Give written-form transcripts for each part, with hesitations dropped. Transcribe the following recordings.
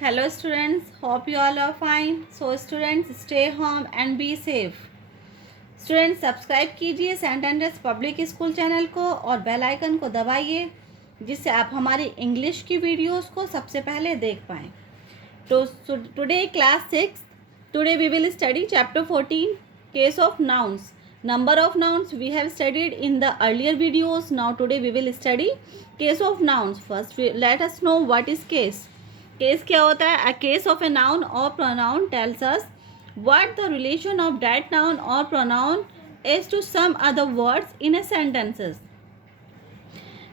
Hello students, hope you all are fine. So students, stay home and be safe. Students subscribe कीजिए saint Andrews public school channel को और bell icon को दबाइए जिससे आप हमारी इंग्लिश की वीडियोस को सबसे पहले देख पाएँ. तो today class 6, today we will study chapter 14 case of nouns. Number of nouns we have studied in the earlier videos. Now today we will study case of nouns. First let us know what is case. Case क्या होता है? A case of a noun or pronoun tells us what the relation of that noun or pronoun is to some other words in a sentences.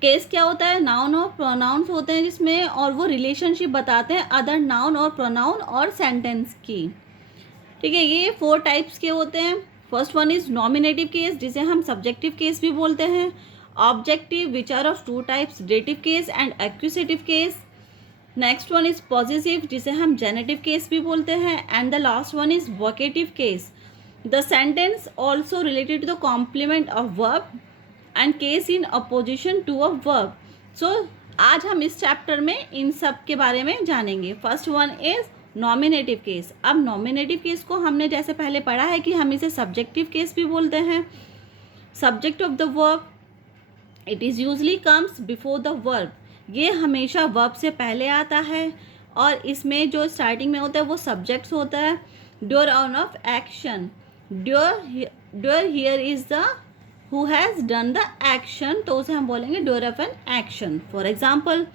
Case क्या होता है? Noun और pronounce होते हैं जिसमें, और वो रिलेशनशिप बताते हैं अदर नाउन और प्रोनाउन और सेंटेंस की. ठीक है, ये 4 टाइप्स के होते हैं. First one is nominative case, जिसे हम सब्जेक्टिव केस भी बोलते हैं. Objective, which are of 2 types, dative case and accusative case. Next one is positive, जिसे हम जेनेटिव केस भी बोलते हैं. And the last one is vocative case. The sentence also related to the complement of verb and case in opposition to a verb. So आज हम इस chapter में इन सब के बारे में जानेंगे. First one is nominative case. अब नॉमिनेटिव केस को हमने जैसे पहले पढ़ा है कि हम इसे सब्जेक्टिव केस भी बोलते हैं. Subject of the verb, it is usually comes before the verb. ये हमेशा वर्ब से पहले आता है और इसमें जो स्टार्टिंग में होता है वो सब्जेक्ट्स होता है. Doer on of action, doer here is the who has done the action, तो उसे हम बोलेंगे doer of an action. For example,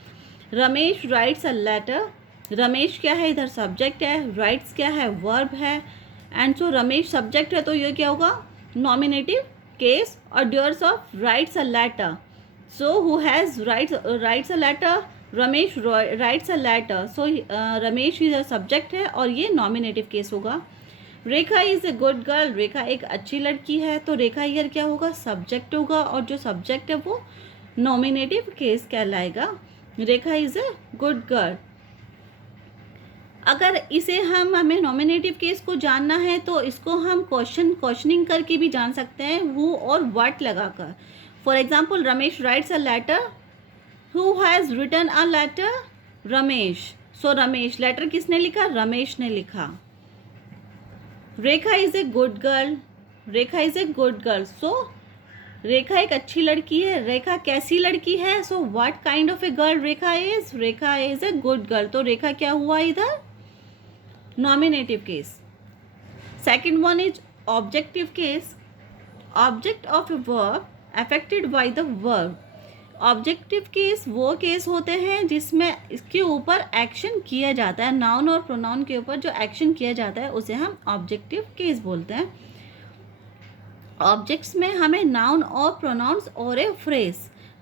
Ramesh writes a letter. Ramesh क्या है? इधर सब्जेक्ट है. राइट्स क्या है? वर्ब है. एंड सो रमेश सब्जेक्ट है तो ये क्या होगा? Nominative case. और doers of writes a letter, so who has writes a letter, Ramesh writes a letter, so Ramesh इधर सब्जेक्ट है और ये नॉमिनेटिव केस होगा. Rekha is a good girl. Rekha एक अच्छी लड़की है, तो रेखा ईयर क्या होगा? सब्जेक्ट होगा, और जो सब्जेक्ट है वो नॉमिनेटिव केस कहलाएगा. रेखा इज़ ए गुड गर्ल. अगर इसे हमें नॉमिनेटिव केस को जानना है तो इसको हम क्वेश्चनिंग करके भी जान सकते हैं, हु और व्हाट लगाकर. For example, Ramesh writes a letter. Who has written a letter? Ramesh. So Ramesh, letter किसने लिखा? रमेश ने लिखा. Rekha is a good girl. Rekha is a good girl. So Rekha एक अच्छी लड़की है. रेखा कैसी लड़की है? So what kind of a girl Rekha is? Rekha is a good girl. तो रेखा क्या हुआ इधर? Nominative case. Second one is objective case. Object of a verb affected by the verb. Objective case वो केस होते हैं जिसमें इसके ऊपर एक्शन किया जाता है. नाउन और प्रोनाउन के ऊपर जो एक्शन किया जाता है उसे हम ऑब्जेक्टिव केस बोलते हैं. ऑब्जेक्ट्स में हमें नाउन और प्रोनाउंस और ए फ्रेज,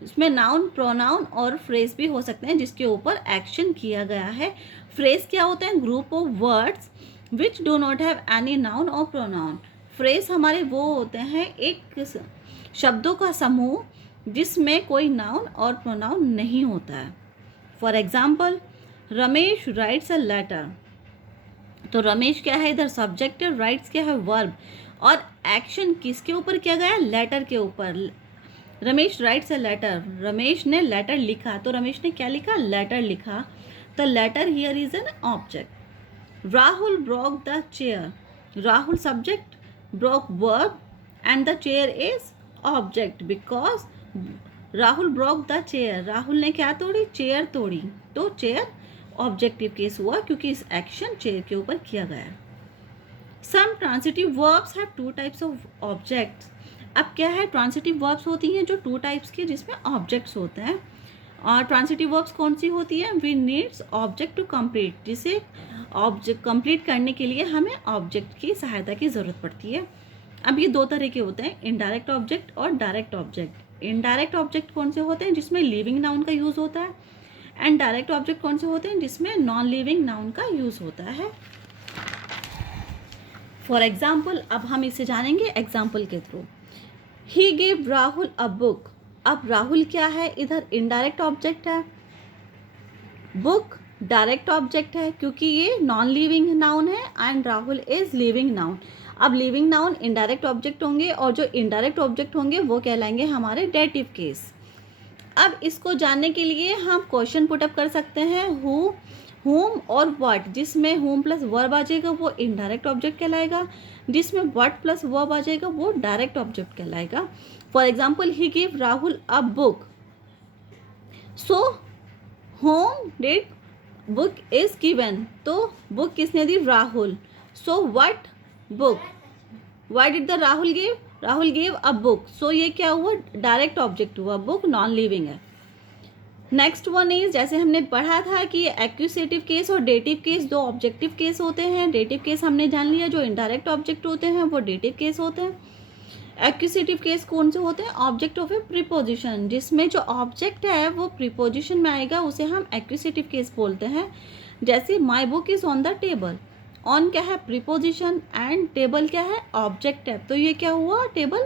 इसमें नाउन, प्रोनाउन और फ्रेज भी हो सकते हैं जिसके ऊपर एक्शन किया गया है. फ्रेज क्या होते हैं? Group of words which do not have any noun और प्रोनाउन. फ्रेज हमारे वो होते हैं एक शब्दों का समूह जिसमें कोई नाउन और प्रोनाउन नहीं होता है. For example, Ramesh writes a letter. तो रमेश क्या है? इधर सब्जेक्ट है. राइट्स क्या है? वर्ब. और एक्शन किसके ऊपर किया गया? लेटर के ऊपर. Ramesh writes a letter. Ramesh ने लेटर लिखा, तो रमेश ने क्या लिखा? लेटर लिखा. The letter here is an object. Rahul broke the chair. Rahul subject, broke verb, and the chair is object because Rahul broke the chair. Rahul ने क्या तोड़ी? चेयर तोड़ी. तो चेयर ऑब्जेक्टिव केस हुआ क्योंकि इस एक्शन चेयर के ऊपर किया गया. Some transitive verbs have 2 types of objects. अब क्या है? ट्रांसिटिव वर्ब्स होती हैं जो 2 टाइप्स के जिसमें ऑब्जेक्ट्स होते हैं. और ट्रांसिटिव वर्ब्स कौन सी होती है? We needs object to complete, जिसे ऑब्जेक्ट कंप्लीट करने के लिए हमें ऑब्जेक्ट की सहायता की ज़रूरत पड़ती है. अब ये 2 तरह के होते हैं, इनडायरेक्ट ऑब्जेक्ट और डायरेक्ट ऑब्जेक्ट. इनडायरेक्ट ऑब्जेक्ट कौन से होते हैं? जिसमें लिविंग नाउन का यूज़ होता है. एंड डायरेक्ट ऑब्जेक्ट कौन से होते हैं? जिसमें नॉन लिविंग नाउन का यूज़ होता है. फॉर एग्जाम्पल, अब हम इसे जानेंगे एग्जाम्पल के through. He give Rahul a book. अब राहुल क्या है? इधर इनडायरेक्ट ऑब्जेक्ट है. बुक डायरेक्ट ऑब्जेक्ट है क्योंकि ये नॉन लिविंग नाउन है and Rahul is living noun. अब लिविंग नाउन इनडायरेक्ट ऑब्जेक्ट होंगे और जो इनडायरेक्ट ऑब्जेक्ट होंगे वो कहलाएंगे हमारे डेटिव केस. अब इसको जानने के लिए हम क्वेश्चन पुटअप कर सकते हैं हु, whom और what, जिसमें whom प्लस वर्ब आ जाएगा वो इनडायरेक्ट ऑब्जेक्ट कहलाएगा, जिसमें what प्लस वर्ब आ जाएगा वो डायरेक्ट ऑब्जेक्ट कहलाएगा। For example he give Rahul a book, so whom did book is given, तो बुक किसने दी, Rahul. So what book, why did the Rahul give, Rahul give a book, so ये क्या हुआ, डायरेक्ट ऑब्जेक्ट हुआ, बुक नॉन लिविंग है। Next one is, जैसे हमने पढ़ा था कि एक्यूसेटिव केस और डेटिव केस दो ऑब्जेक्टिव केस होते हैं। डेटिव केस हमने जान लिया, जो इनडायरेक्ट ऑब्जेक्ट होते हैं वो डेटिव केस होते हैं। एक्यूसेटिव केस कौन से होते हैं, ऑब्जेक्ट ऑफ ए प्रीपोजिशन, जिसमें जो ऑब्जेक्ट है वो प्रीपोजिशन में आएगा, उसे हम एक्यूसेटिव केस बोलते हैं। जैसे my book is on the table, on क्या है, प्रीपोजिशन, एंड टेबल क्या है, ऑब्जेक्ट है, तो ये क्या हुआ, टेबल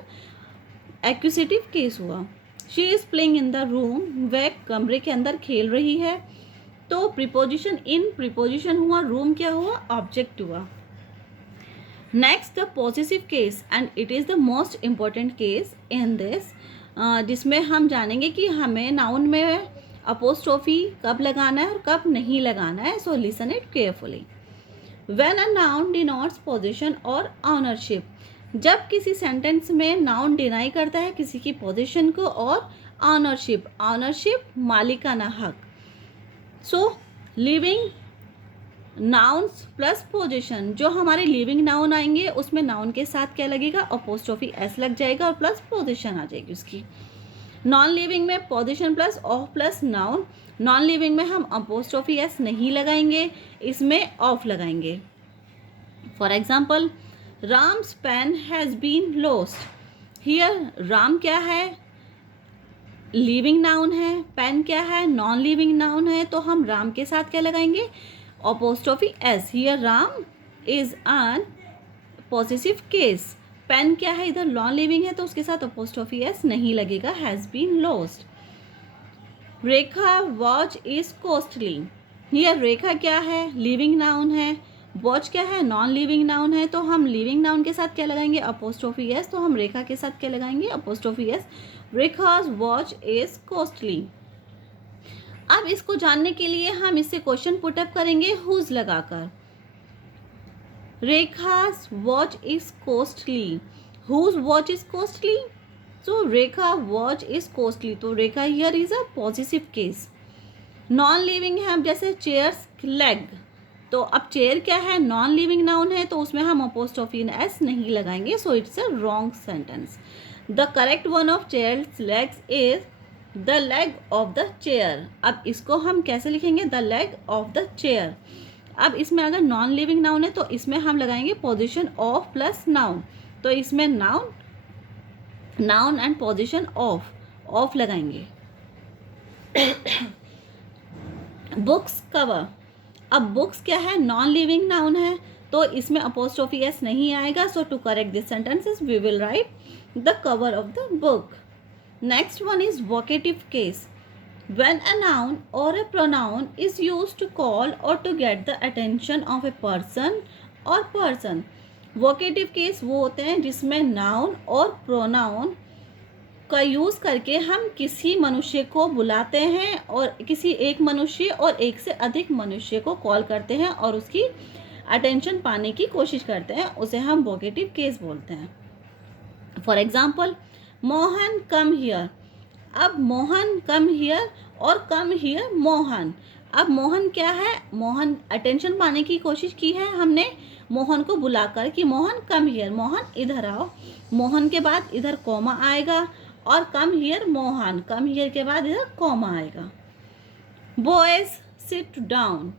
एक्यूसेटिव केस हुआ। She is playing in the room, वह कमरे के अंदर खेल रही है, तो प्रीपोजिशन इन प्रीपोजिशन हुआ, रूम क्या हुआ, ऑब्जेक्ट हुआ। Next the possessive case, and it is the most important case in this, जिसमें हम जानेंगे कि हमें नाउन में अपोस्ट्रोफी कब लगाना है और कब नहीं लगाना है। So listen it carefully. When a noun denotes position और ऑनरशिप, जब किसी सेंटेंस में नाउन डिनाई करता है किसी की पोजीशन को और ऑनरशिप, ऑनरशिप मालिकाना हक। सो लिविंग नाउन्स प्लस पोजीशन, जो हमारे लिविंग नाउन आएंगे उसमें नाउन के साथ क्या लगेगा, अपोस्ट्रोफी एस लग जाएगा और प्लस पोजीशन आ जाएगी उसकी। नॉन लिविंग में position plus of plus noun, non living में हम अपोस्ट्रोफी एस नहीं लगाएंगे, इसमें ऑफ लगाएंगे। For example Ram's pen has been lost, here Ram क्या है, लिविंग नाउन है, पेन क्या है, नॉन लिविंग नाउन है, तो हम राम के साथ क्या लगाएंगे, apostrophe S. Here Ram is an possessive case, pen क्या है, इधर नॉन लिविंग है तो उसके साथ अपोस्ट्रोफी एस नहीं लगेगा, has been lost. Rekha watch is costly, here Rekha क्या है, लिविंग नाउन है, वॉच क्या है, नॉन लिविंग नाउन है, तो हम लिविंग नाउन के साथ क्या लगाएंगे, अपोस्ट्रोफी एस, तो हम रेखा के साथ क्या लगाएंगे, अपोस्ट्रोफी एस। रेखा's वॉच इज कॉस्टली। अब इसको जानने के लिए हम इससे क्वेश्चन पुटअप करेंगे हुज लगाकर। रेखा's watch is costly, whose watch is costly, so Rekha watch is costly, तो Rekha here is a positive case. Non living है, अब जैसे चेयर्स लेग, तो अब चेयर क्या है, नॉन लिविंग नाउन है, तो उसमें हम अपोस्ट्रोफी एस नहीं लगाएंगे, so it's a wrong sentence. The correct one of chairs legs is the leg of the chair. अब इसको हम कैसे लिखेंगे, the leg of the chair. अब इसमें अगर नॉन लिविंग नाउन है तो इसमें हम लगाएंगे पोजीशन ऑफ प्लस नाउन, तो इसमें noun, noun and position of, of लगाएंगे। बुक्स कवर, अब बुक्स क्या है, नॉन लिविंग नाउन है, तो इसमें अपोस्ट्रोफी एस नहीं आएगा, so to correct this sentences we will write the cover of the book. Next one is vocative case. When a noun or a pronoun is used to call or to get the attention of a person or person. Vocative case वो होते हैं जिसमें noun और pronoun का use करके हम किसी मनुष्य को बुलाते हैं और किसी एक मनुष्य और एक से अधिक मनुष्य को कॉल करते हैं और उसकी अटेंशन पाने की कोशिश करते हैं, उसे हम vocative case बोलते हैं। For example Mohan come here, अब मोहन कम हियर और कम हियर मोहन। अब मोहन क्या है, मोहन अटेंशन पाने की कोशिश की है हमने मोहन को बुलाकर कि मोहन कम हियर, मोहन इधर आओ। मोहन के बाद इधर कॉमा आएगा और come here Mohan, come here के बाद इधर कॉमा आएगा। बॉयज सिट डाउन,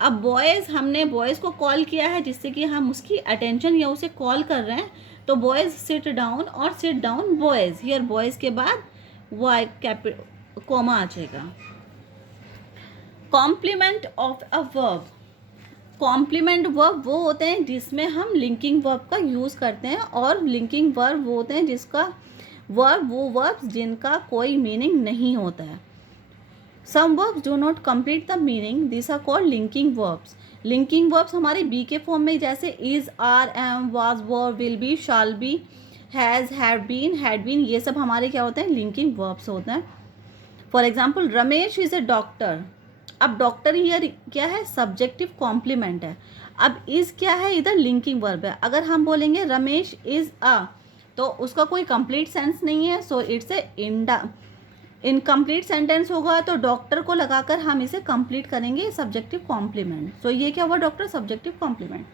अब बॉयज़, हमने बॉयज़ को कॉल किया है जिससे कि हम उसकी अटेंशन या उसे कॉल कर रहे हैं, तो बॉयज़ सिट डाउन और sit down boys, here boys के बाद वाई कॉमा आ जाएगा। Complement of a verb, complement verb वो होते हैं जिसमें हम लिंकिंग वर्ब का यूज़ करते हैं, और लिंकिंग वर्ब वो होते हैं जिसका वर्ब वो वर्ब्स जिनका कोई मीनिंग नहीं होता है। Some verbs do not complete the meaning. These are called linking verbs. Linking verbs हमारे be के फॉर्म में, जैसे is, are, am, was, were, will be, shall be, has, had been, ये सब हमारे क्या होते हैं, linking verbs होते हैं। For example Ramesh is a doctor. अब डॉक्टर हियर क्या है, सब्जेक्टिव कॉम्प्लीमेंट है। अब इज क्या है, इधर लिंकिंग वर्ब है। अगर हम बोलेंगे रमेश इज अ, तो उसका कोई कंप्लीट सेंस नहीं है, so it's a incomplete sentence होगा, तो डॉक्टर को लगाकर हम इसे कंप्लीट करेंगे सब्जेक्टिव कॉम्प्लीमेंट। सो ये क्या हुआ, doctor subjective complement.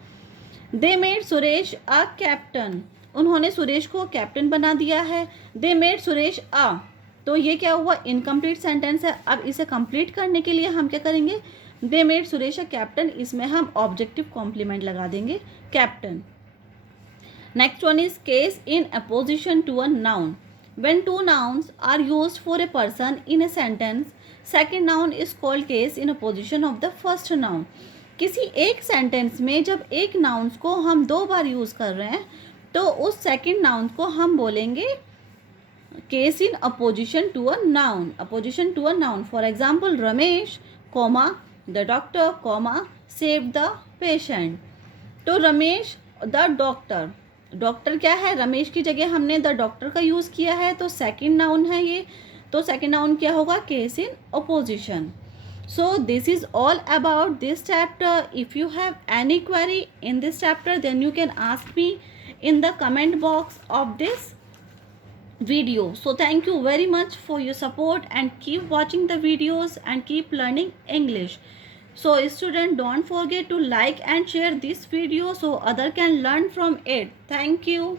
They made Suresh a captain, उन्होंने सुरेश को कैप्टन बना दिया है। दे मेड सुरेश अ, तो ये क्या हुआ, इनकम्प्लीट सेंटेंस है। अब इसे कंप्लीट करने के लिए हम क्या करेंगे, they made Suresh a captain, इसमें हम ऑब्जेक्टिव कॉम्प्लीमेंट लगा देंगे captain. Next one is case in opposition to a noun. When two nouns are used for a person in a sentence, second noun is called case in opposition of the first noun. किसी एक sentence में जब एक nouns को हम दो बार use कर रहे हैं तो उस सेकंड नाउन को हम बोलेंगे case in opposition to a noun, apposition to a noun. For example Ramesh comma the doctor comma save the patient. तो रमेश द डॉक्टर, डॉक्टर क्या है, रमेश की जगह हमने द डॉक्टर का यूज़ किया है, तो सेकंड नाउन है ये, तो सेकंड नाउन क्या होगा, case in apposition. So this is all about this chapter. If you have any query in this chapter then you can ask me in the comment box of this video. So thank you very much for your support and keep watching the videos and keep learning English. So student, don't forget to like and share this video so other can learn from it. Thank you.